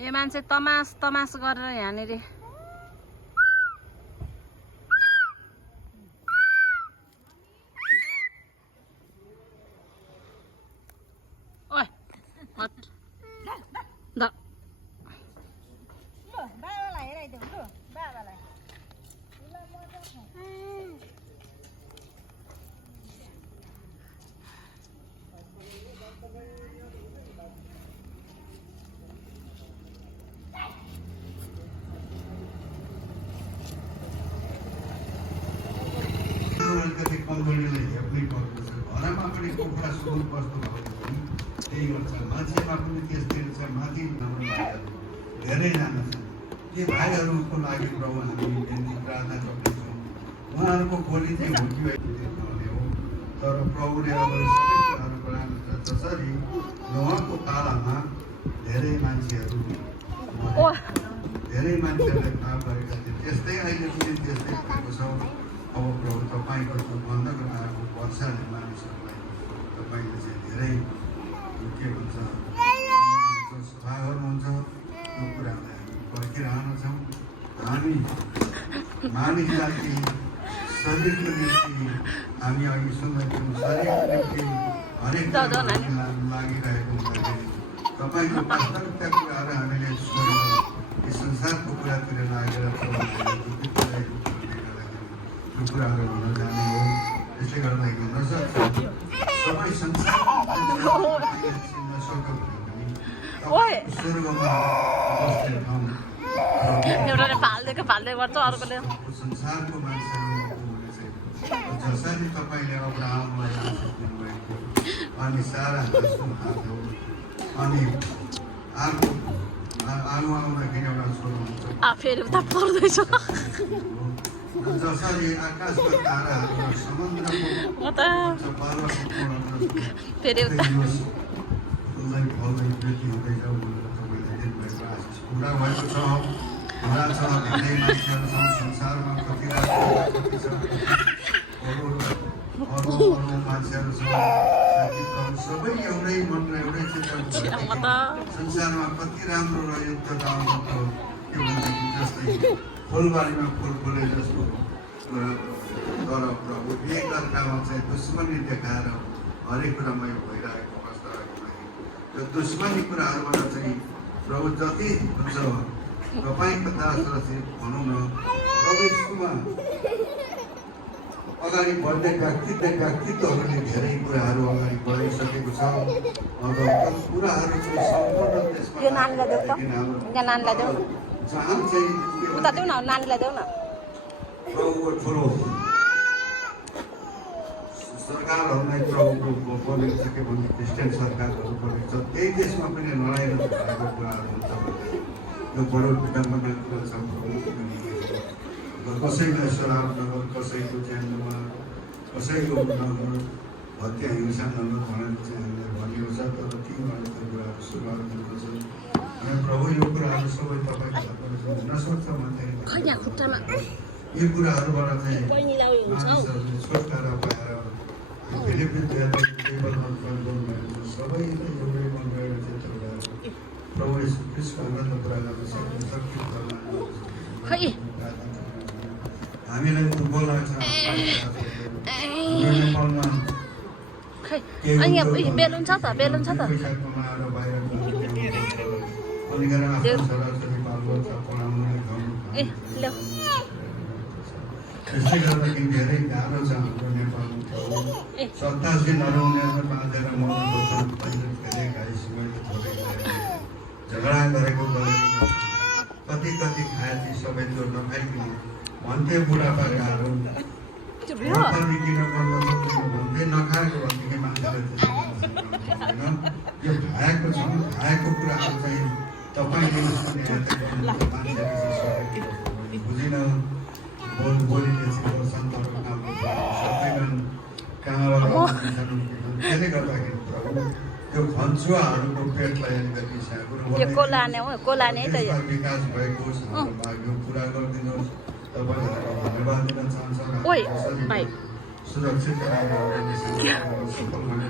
यो मान्छे Thomas Thomas गरेर यहाँनिर ओइ हट द बाबालाई हेराइदेऊ लु बाबालाई अलिकति कमजोरीले हेप्नै पर्दछ घरमा पनि कुखुरा सुँगुर बस्नु भयो भने त्यही गर्छ मान्छेमा पनि त्यस्तै छ माथि नम्बर भाइहरू धेरैजना छन् ती भाइहरूको लागि प्रभु हामी बिन्ती प्रार्थना गर्दैछौँ उहाँहरूको बोली चाहिँ हुने हो तर प्रभुले अब सबै कुराहरू गराउनुहुन्छ जसरी उहाँको पालामा धेरै मान्छेहरू धेरै मान्छेहरूले थाहा गरेका थिए त्यस्तै अहिले पनि त्यस्तै भएको छ अब प्रभु तपाईँको त्यो बन्द गर्न आएको वर्षाले मानिसहरूलाई तपाईँले चाहिँ धेरै के भन्छ सफा गर्नुहुन्छ त्यो कुरालाई हामी पर्खिरहनेछौँ हामी मानिसलाई शरीरको निम्ति हामी अघि सुन्दै थियौँ शरीरको निम्ति हरेक लागिरहेको हुँदाखेरि तपाईँको वास्तविकता कुराहरू हामीले छोडेर यी संसारको कुरातिर लागेर त्यो कुराहरू हुन जाने हो त्यसले गर्दाखेरि हुनसक्छ सबै संसार चिन्न सक्यो भने पनि स्वर्गमा बस्ने ठाउँ संसारको मान्छेहरू जसरी तपाईँले अब्राहमलाई आशीष दिनुभएको अनि सारा हाल्यो अनि अर्को आलु आउँदाखेरि एउटा छोरो हुन्छ जसरी आकाशका ताराहरू समुद्रको फल्दै वृद्धि हुँदै जाऊ भनेर तपाईँले दिनुभएको आशिष पुरा भएको छ हुँदा छ धेरै मान्छेहरू छन् संसारमा कति छ अरू मान्छेहरू छन् सबै एउटै मन र एउटै चिन्ता संसारमा कति राम्रो र युक्त गाउँको के भन्छ जस्तै फुलबारीमा फुल फुले जस्तो तर प्रभु एकअर्कामा चाहिँ दुश्मनी देखाएर हरेक कुरामा यो भइरहेको अवस्था त्यो दुश्मनी कुराहरूबाट चाहिँ प्रभु जति हुन्छ तपाईँको दासलाई चाहिँ भनौँ न प्रभुमा अगाडि बढ्दै व्यक्तित्वहरूले धेरै कुराहरू अगाडि बढाइसकेको छ अब कुराहरू चाहिँ सम्पूर्ण त्यसमा जहाँ चाहिँ प्रभुको ठुलो सरकारहरूलाई प्रभुको बोलिसक्यो भने क्रिस्चियन सरकारहरू बोलिन्छ त्यही देशमा पनि लडाइँ भएको कुराहरू हुन्छ यो बडो विडम्बना कुरा छ कसैलाई शराब नगर कसैको ज्यान नगर कसैको नगर हत्या हिंसा नगर भनेर चाहिँ हामीलाई भनिएको छ तर ती मानिसको कुराहरू सुरुवात गर्दछ अनि प्रभु यो कुराहरू सबै तपाईँको हातमा हुनसक्छ भन्दाखेरि यो कुराहरूबाट चाहिँ मानिसहरूले छुटकारा पाएर फिलिपिनमा सबैले एउटै मन गरेर चाहिँ प्रभु यीशु ख्रीष्टको आनन्द कुरा गर्न सक्ने शक्ति हामीलाई दुःख लाग्छ नेपालमा बेलुन छ त त्यसले गर्दाखेरि धेरै गाह्रो छ हाम्रो नेपालमा 27 दिनहरू उनीहरू बाँधेर मर्नु धेरै झगडा गरेको कति खाएपछि सबै त्यो नखाइकन भन्थे बुढापाकाहरू किन भन्थे नखाएको भनेदेखि मान्छेले यो खाएको कुराहरू चाहिँ तपाईँले मान्छेले बुझिन बोलीले चाहिँ सन्तहरूको काम सक्दैनन् कहाँबाट त्यसले गर्दाखेरि प्रभु त्यो खन्चुवाहरूको पेटलाई अलिकति विकास भएको छ यो पुरा गरिदिनुहोस् तपाईँहरूलाई धन्यवाद दिन चाहन्छ सुरक्षित सफल हुने